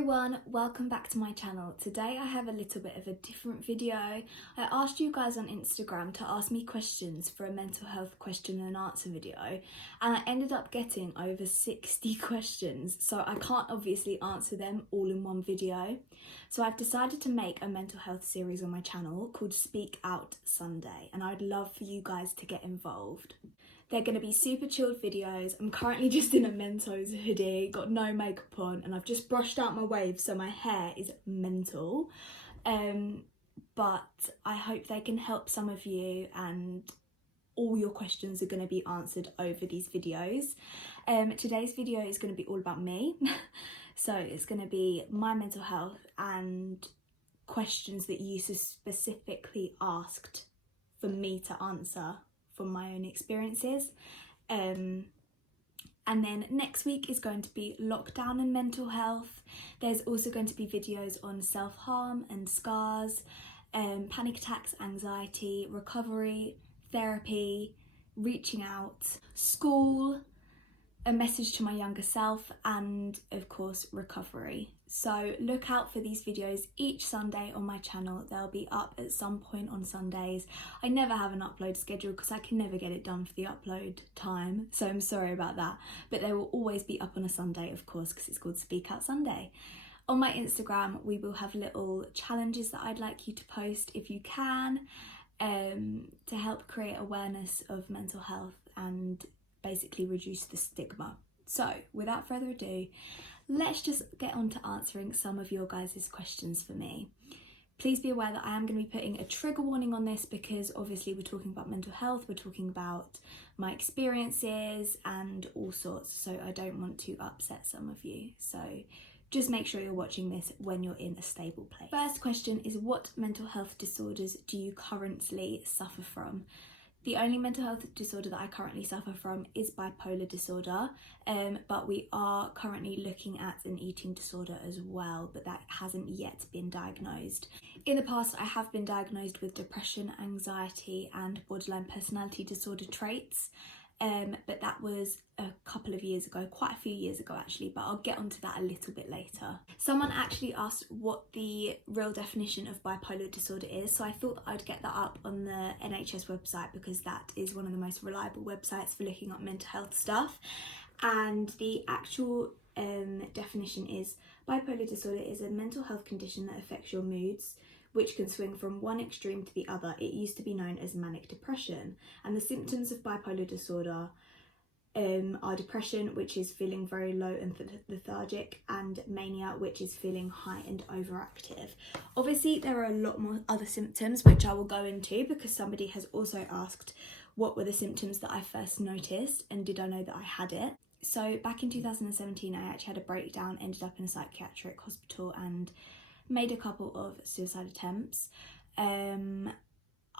everyone, welcome back to my channel. Today I have a little bit of a different video. I asked you guys on Instagram to ask me questions for a mental health question and answer video, and I ended up getting over 60 questions, so I can't obviously answer them all in one video. So I've decided to make a mental health series on my channel called Speak Out Sunday, and I'd love for you guys to get involved. They're going to be super chilled videos. I'm currently just in a Mentos hoodie, got no makeup on, and I've just brushed out my waves, so my hair is mental. But I hope they can help some of you, and all your questions are going to be answered over these videos. Today's video is going to be all about me. So it's going to be my mental health and questions that you specifically asked for me to answer from my own experiences. And then next week is going to be lockdown and mental health. There's also going to be videos on self-harm and scars, panic attacks, anxiety, recovery, therapy, reaching out, school, a message to my younger self, and of course recovery. So look out for these videos each Sunday on my channel. They'll be up at some point on Sundays. I never have an upload schedule because I can never get it done for the upload time, so I'm sorry about that, but they will always be up on a Sunday, of course, because it's called Speak Out Sunday. On my Instagram we will have little challenges that I'd like you to post if you can, to help create awareness of mental health and basically reduce the stigma. So without further ado, let's just get on to answering some of your guys' questions for me. Please be aware that I am going to be putting a trigger warning on this because obviously we're talking about mental health, we're talking about my experiences and all sorts, so I don't want to upset some of you. So just make sure you're watching this when you're in a stable place. First question is, what mental health disorders do you currently suffer from? The only mental health disorder that I currently suffer from is bipolar disorder, but we are currently looking at an eating disorder as well, but that hasn't yet been diagnosed. In the past, I have been diagnosed with depression, anxiety, and borderline personality disorder traits, but that was a couple of years ago, quite a few years ago actually, but I'll get onto that a little bit later. Someone actually asked what the real definition of bipolar disorder is, so I thought I'd get that up on the NHS website because that is one of the most reliable websites for looking up mental health stuff. And the actual definition is: bipolar disorder is a mental health condition that affects your moods, which can swing from one extreme to the other. It used to be known as manic depression, and the symptoms of bipolar disorder are depression, which is feeling very low and lethargic, and mania, which is feeling high and overactive. Obviously there are a lot more other symptoms which I will go into because somebody has also asked what were the symptoms that I first noticed and did I know that I had it. So back in 2017 I actually had a breakdown, ended up in a psychiatric hospital and made a couple of suicide attempts.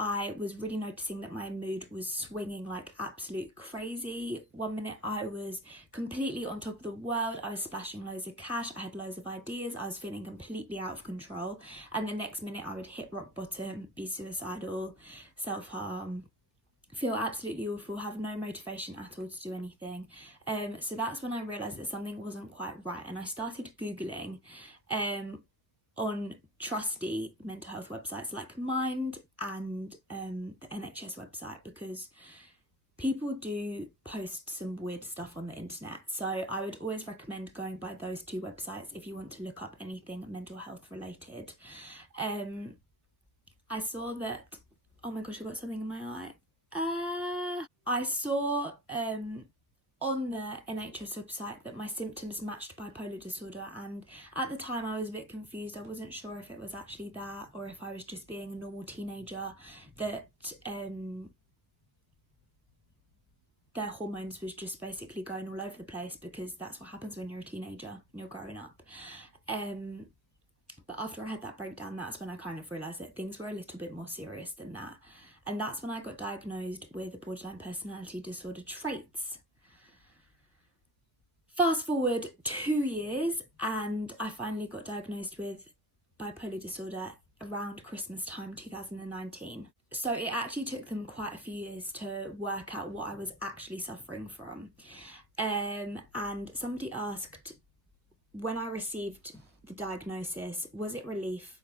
I was really noticing that my mood was swinging like absolute crazy. One minute I was completely on top of the world, I was splashing loads of cash, I had loads of ideas, I was feeling completely out of control, and the next minute I would hit rock bottom, be suicidal, self-harm, feel absolutely awful, have no motivation at all to do anything. So that's when I realised that something wasn't quite right, and I started Googling on trusty mental health websites like Mind and the NHS website, because people do post some weird stuff on the internet, so I would always recommend going by those two websites if you want to look up anything mental health related. I saw that, oh my gosh, I got something in my eye. I saw on the NHS website that my symptoms matched bipolar disorder, and at the time I was a bit confused. I wasn't sure if it was actually that or if I was just being a normal teenager that their hormones was just basically going all over the place, because that's what happens when you're a teenager and you're growing up. But after I had that breakdown, that's when I kind of realised that things were a little bit more serious than that, and that's when I got diagnosed with borderline personality disorder traits. Fast forward 2 years and I finally got diagnosed with bipolar disorder around Christmas time 2019. So it actually took them quite a few years to work out what I was actually suffering from. And somebody asked when I received the diagnosis, was it relief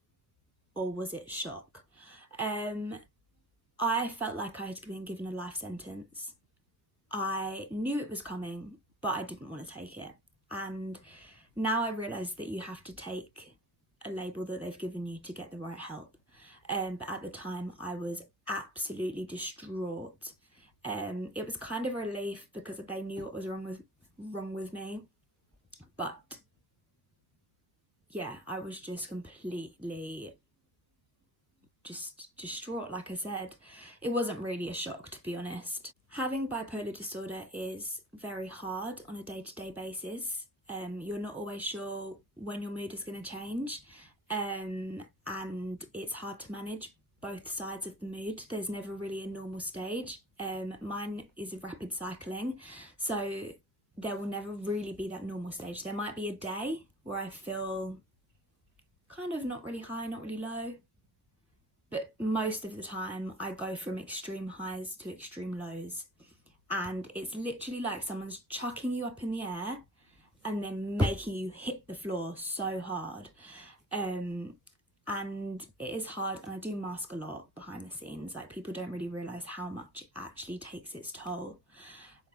or was it shock? I felt like I had been given a life sentence. I knew it was coming, but I didn't want to take it. And now I realise that you have to take a label that they've given you to get the right help. But at the time I was absolutely distraught. It was kind of a relief because they knew what was wrong with me. But yeah, I was just completely just distraught. Like I said, it wasn't really a shock, to be honest. Having bipolar disorder is very hard on a day-to-day basis. You're not always sure when your mood is going to change, and it's hard to manage both sides of the mood. There's never really a normal stage. Mine is rapid cycling, so there will never really be that normal stage. There might be a day where I feel kind of not really high, not really low, but most of the time I go from extreme highs to extreme lows, and it's literally like someone's chucking you up in the air and then making you hit the floor so hard. And it is hard, and I do mask a lot behind the scenes. Like, people don't really realise how much it actually takes its toll.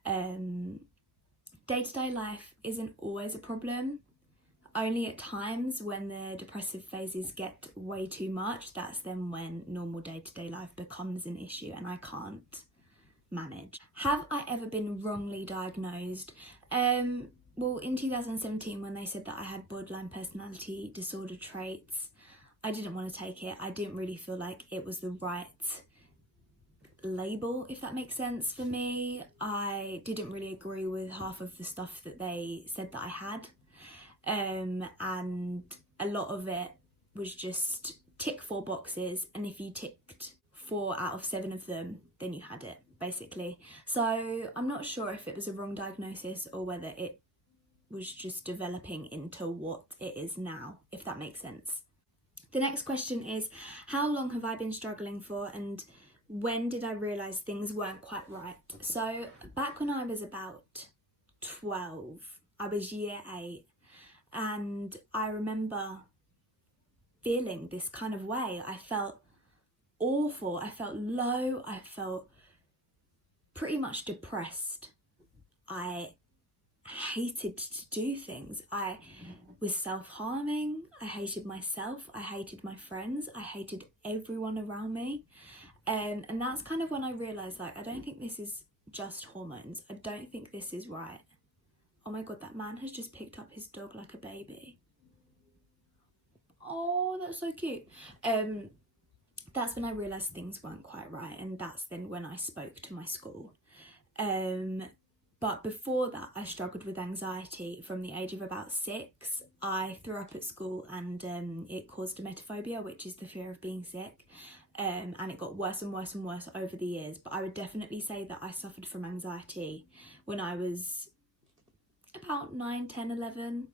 Day-to-day life isn't always a problem. Only at times when the depressive phases get way too much, that's then when normal day-to-day life becomes an issue and I can't manage. Have I ever been wrongly diagnosed? Well, in 2017, when they said that I had borderline personality disorder traits, I didn't want to take it. I didn't really feel like it was the right label, if that makes sense, for me. I didn't really agree with half of the stuff that they said that I had. And a lot of it was just tick 4 boxes, and if you ticked 4 out of 7 of them, then you had it, basically. So I'm not sure if it was a wrong diagnosis or whether it was just developing into what it is now, if that makes sense. The next question is, how long have I been struggling for, and when did I realise things weren't quite right? So back when I was about 12, I was year 8, and I remember feeling this kind of way. I felt awful, I felt low, I felt pretty much depressed. I hated to do things. I was self-harming, I hated myself, I hated my friends, I hated everyone around me. And that's kind of when I realised, like, I don't think this is just hormones. I don't think this is right. Oh my god, that man has just picked up his dog like a baby. Oh, that's so cute. That's when I realised things weren't quite right, and that's then when I spoke to my school. But before that, I struggled with anxiety from the age of about 6. I threw up at school, and it caused emetophobia, which is the fear of being sick. And it got worse and worse and worse over the years. But I would definitely say that I suffered from anxiety when I was about 9, 10, 11,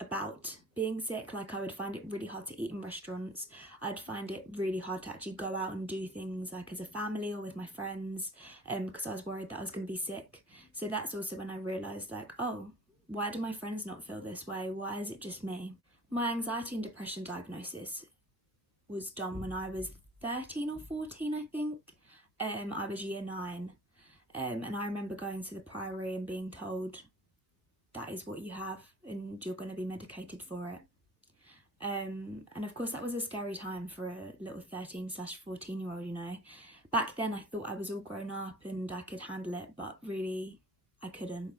about being sick. Like, I would find it really hard to eat in restaurants. I'd find it really hard to actually go out and do things like as a family or with my friends, because I was worried that I was going to be sick. So that's also when I realised, like, oh, why do my friends not feel this way? Why is it just me? My anxiety and depression diagnosis was done when I was 13 or 14, I think. I was year 9. And I remember going to the priory and being told, that is what you have and you're going to be medicated for it. And of course that was a scary time for a little 13/14-year-old, you know. Back then I thought I was all grown up and I could handle it, but really I couldn't.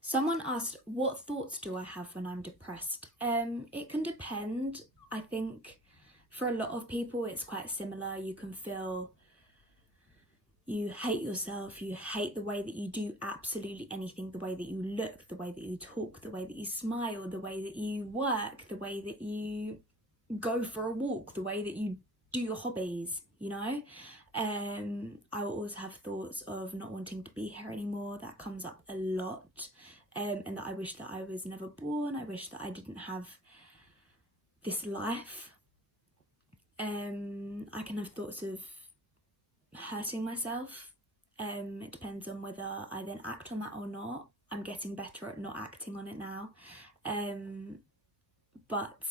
Someone asked, what thoughts do I have when I'm depressed? It can depend. I think for a lot of people it's quite similar. You can feel you hate yourself, you hate the way that you do absolutely anything, the way that you look, the way that you talk, the way that you smile, the way that you work, the way that you go for a walk, the way that you do your hobbies, you know. I will always have thoughts of not wanting to be here anymore. That comes up a lot. And that I wish that I was never born. I wish that I didn't have this life. I can have thoughts of hurting myself. It depends on whether I then act on that or not. I'm getting better at not acting on it now. But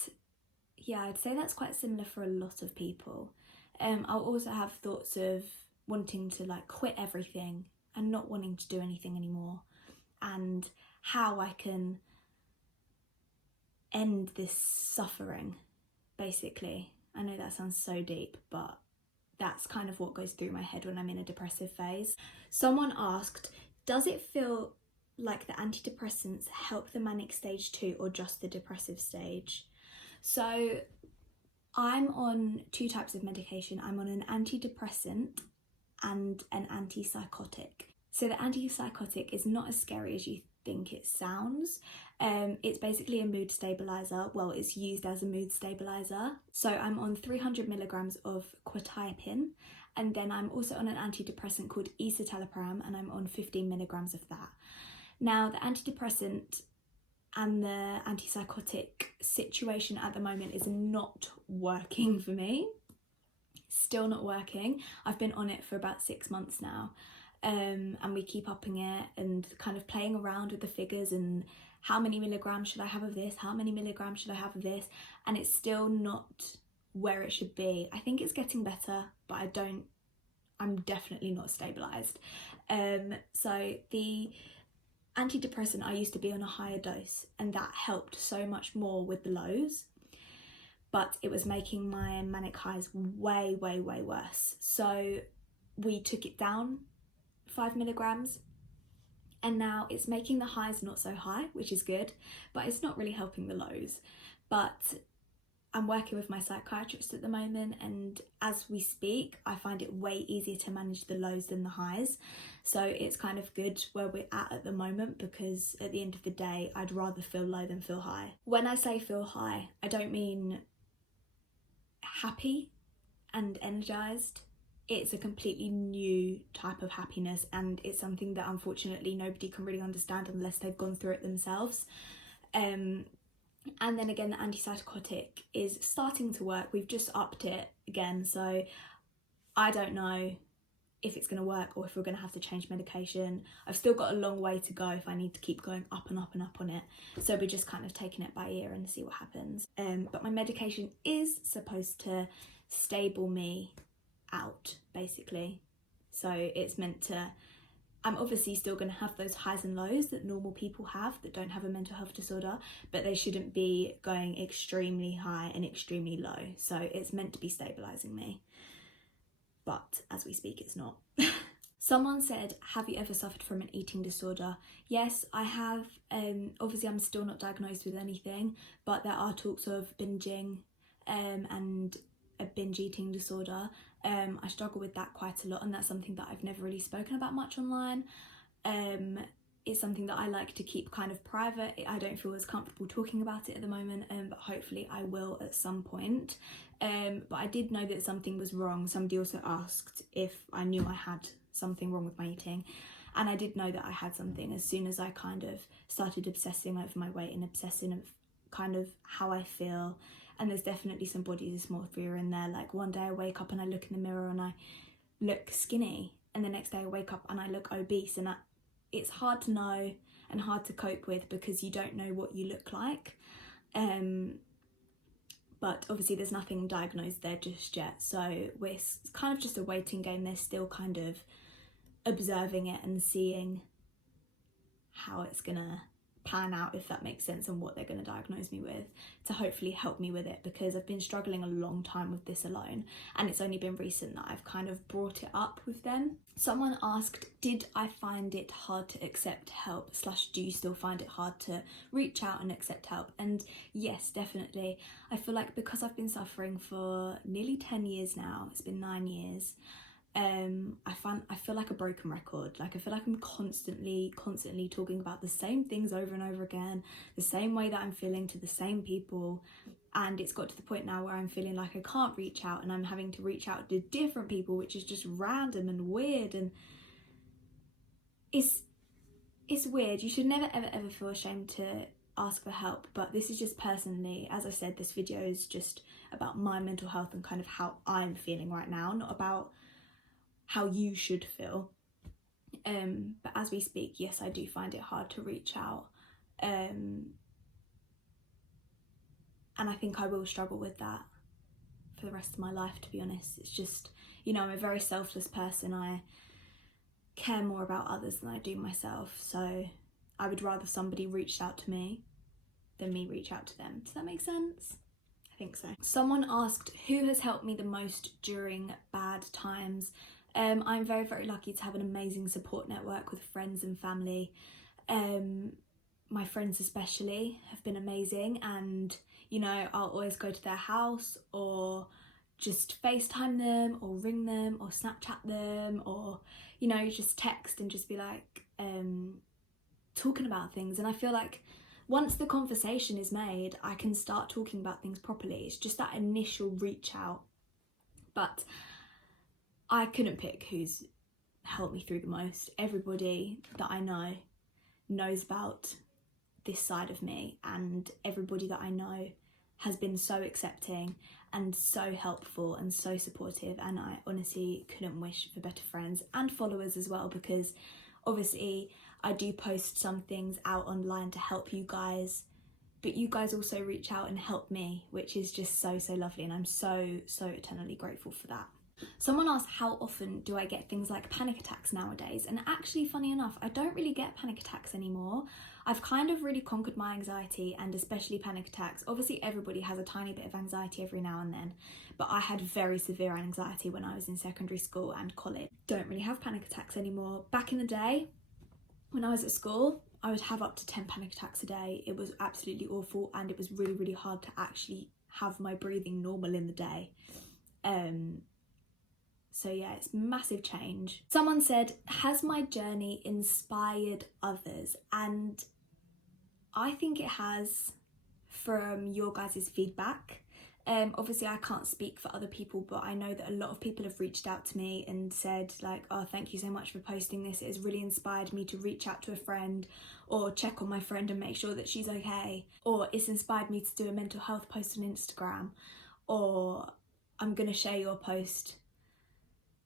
yeah, I'd say that's quite similar for a lot of people. I'll also have thoughts of wanting to like quit everything and not wanting to do anything anymore, and how I can end this suffering, basically. I know that sounds so deep, but that's kind of what goes through my head when I'm in a depressive phase. Someone asked, does it feel like the antidepressants help the manic stage too, or just the depressive stage? So I'm on 2 types of medication. I'm on an antidepressant and an antipsychotic. So the antipsychotic is not as scary as you think it sounds. It's basically a mood stabilizer. Well, it's used as a mood stabilizer. So I'm on 300 milligrams of quetiapine, and then I'm also on an antidepressant called escitalopram, and I'm on 15 milligrams of that. Now, the antidepressant and the antipsychotic situation at the moment is not working for me. Still not working. I've been on it for about 6 months now. And we keep upping it and kind of playing around with the figures and how many milligrams should I have of this, how many milligrams should I have of this, and it's still not where it should be. I think it's getting better, but I'm definitely not stabilized. So the antidepressant, I used to be on a higher dose, and that helped so much more with the lows, but it was making my manic highs way worse. So we took it down 5 milligrams, and now it's making the highs not so high, which is good, but it's not really helping the lows. But I'm working with my psychiatrist at the moment, and as we speak, I find it way easier to manage the lows than the highs. So it's kind of good where we're at the moment, because at the end of the day, I'd rather feel low than feel high. When I say feel high, I don't mean happy and energized. It's a completely new type of happiness, and it's something that unfortunately nobody can really understand unless they've gone through it themselves. And then again, the antipsychotic is starting to work. We've just upped it again, so I don't know if it's going to work or if we're going to have to change medication. I've still got a long way to go if I need to keep going up and up and up on it, so we're just kind of taking it by ear and see what happens. But my medication is supposed to stable me out, basically. So it's meant to, I'm obviously still going to have those highs and lows that normal people have that don't have a mental health disorder, but they shouldn't be going extremely high and extremely low. So it's meant to be stabilizing me, but as we speak, it's not. Someone said, have you ever suffered from an eating disorder? Yes, I have. Obviously I'm still not diagnosed with anything, but there are talks of binging and a binge eating disorder. I struggle with that quite a lot, and that's something that I've never really spoken about much online. It's something that I like to keep kind of private. I don't feel as comfortable talking about it at the moment, but hopefully I will at some point. But I did know that something was wrong. Somebody also asked if I knew I had something wrong with my eating, and I did know that I had something as soon as I kind of started obsessing over my weight and obsessing of kind of how I feel. And there's definitely some body dysmorphia in there. Like one day I wake up and I look in the mirror and I look skinny, and the next day I wake up and I look obese, and it's hard to know and hard to cope with because you don't know what you look like. But obviously there's nothing diagnosed there just yet, so we're kind of just a waiting game. They're still kind of observing it and seeing how it's gonna plan out, if that makes sense, and what they're going to diagnose me with to hopefully help me with it, because I've been struggling a long time with this alone, and it's only been recent that I've kind of brought it up with them. Someone asked, did I find it hard to accept help / do you still find it hard to reach out and accept help? And yes, definitely. I feel like because I've been suffering for nearly 10 years now, it's been 9 years, I feel like a broken record. Like I feel like I'm constantly talking about the same things over and over again, the same way that I'm feeling to the same people, and it's got to the point now where I'm feeling like I can't reach out, and I'm having to reach out to different people, which is just random and weird, and it's weird. You should never ever feel ashamed to ask for help, but this is just personally, as I said, this video is just about my mental health and kind of how I'm feeling right now, not about how you should feel. But as we speak, yes, I do find it hard to reach out. And And I think I will struggle with that for the rest of my life, to be honest. It's just, you know, I'm a very selfless person. I care more about others than I do myself. So I would rather somebody reached out to me than me reach out to them. Does that make sense? I think so. Someone asked, who has helped me the most during bad times? I'm very, very lucky to have an amazing support network with friends and family. My friends especially have been amazing, and you know, I'll always go to their house or just FaceTime them or ring them or Snapchat them, or you know, just text and just be like talking about things. And I feel like once the conversation is made, I can start talking about things properly. It's just that initial reach out. But I couldn't pick who's helped me through the most. Everybody that I know knows about this side of me, and everybody that I know has been so accepting and so helpful and so supportive, and I honestly couldn't wish for better friends and followers as well, because obviously I do post some things out online to help you guys, but you guys also reach out and help me, which is just so lovely, and I'm so eternally grateful for that. Someone asked, how often do I get things like panic attacks nowadays? And actually, funny enough, I don't really get panic attacks anymore. I've kind of really conquered my anxiety, and especially panic attacks. Obviously, everybody has a tiny bit of anxiety every now and then, but I had very severe anxiety when I was in secondary school and college. Don't really have panic attacks anymore. Back in the day, when I was at school, I would have up to 10 panic attacks a day. It was absolutely awful, and it was really hard to actually have my breathing normal in the day. So yeah, it's massive change. Someone said, has my journey inspired others? And I think it has, from your guys' feedback. Obviously I can't speak for other people, but I know that a lot of people have reached out to me and said like, oh, thank you so much for posting this. It has really inspired me to reach out to a friend or check on my friend and make sure that she's okay. Or it's inspired me to do a mental health post on Instagram, or I'm gonna share your post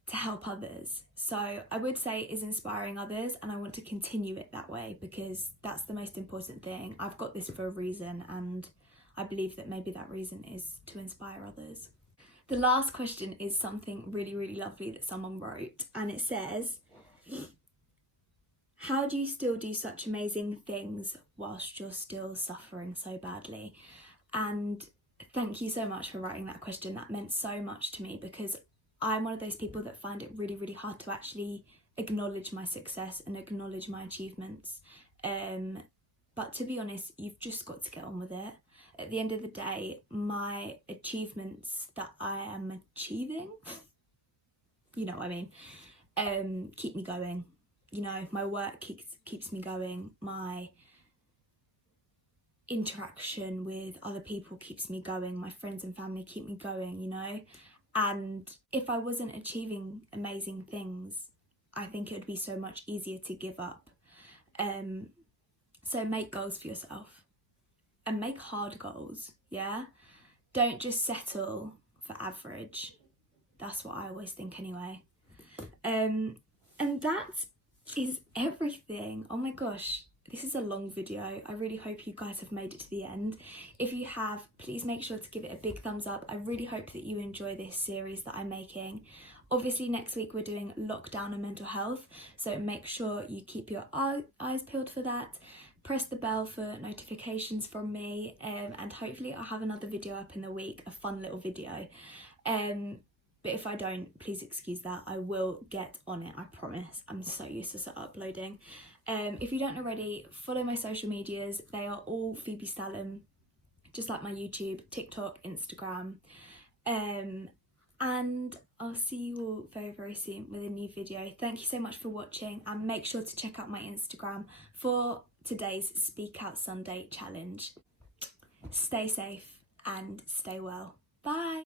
to help others. So I would say it is inspiring others, and I want to continue it that way, because that's the most important thing. I've got this for a reason, and I believe that maybe that reason is to inspire others. The last question is something really lovely that someone wrote, and it says, how do you still do such amazing things whilst you're still suffering so badly? And thank you so much for writing that question. That meant so much to me, because I'm one of those people that find it really hard to actually acknowledge my success and acknowledge my achievements. But to be honest, you've just got to get on with it. At the end of the day, my achievements that I am achieving, you know what I mean, keep me going. You know, my work keeps me going. My interaction with other people keeps me going. My friends and family keep me going, you know. And if I wasn't achieving amazing things, I think it would be so much easier to give up. So make goals for yourself, and make hard goals, yeah? Don't just settle for average. That's what I always think anyway. And that is everything. Oh my gosh, this is a long video. I really hope you guys have made it to the end. If you have, please make sure to give it a big thumbs up. I really hope that you enjoy this series that I'm making. Obviously next week we're doing lockdown and mental health, so make sure you keep your eyes peeled for that. Press the bell for notifications from me, and hopefully I'll have another video up in the week, a fun little video. But if I don't, please excuse that. I will get on it, I promise. I'm so useless at uploading. If you don't already, follow my social medias. They are all Phoebe Stallan, just like my YouTube, TikTok, Instagram. And I'll see you all very soon with a new video. Thank you so much for watching, and make sure to check out my Instagram for today's Speak Out Sunday challenge. Stay safe and stay well. Bye.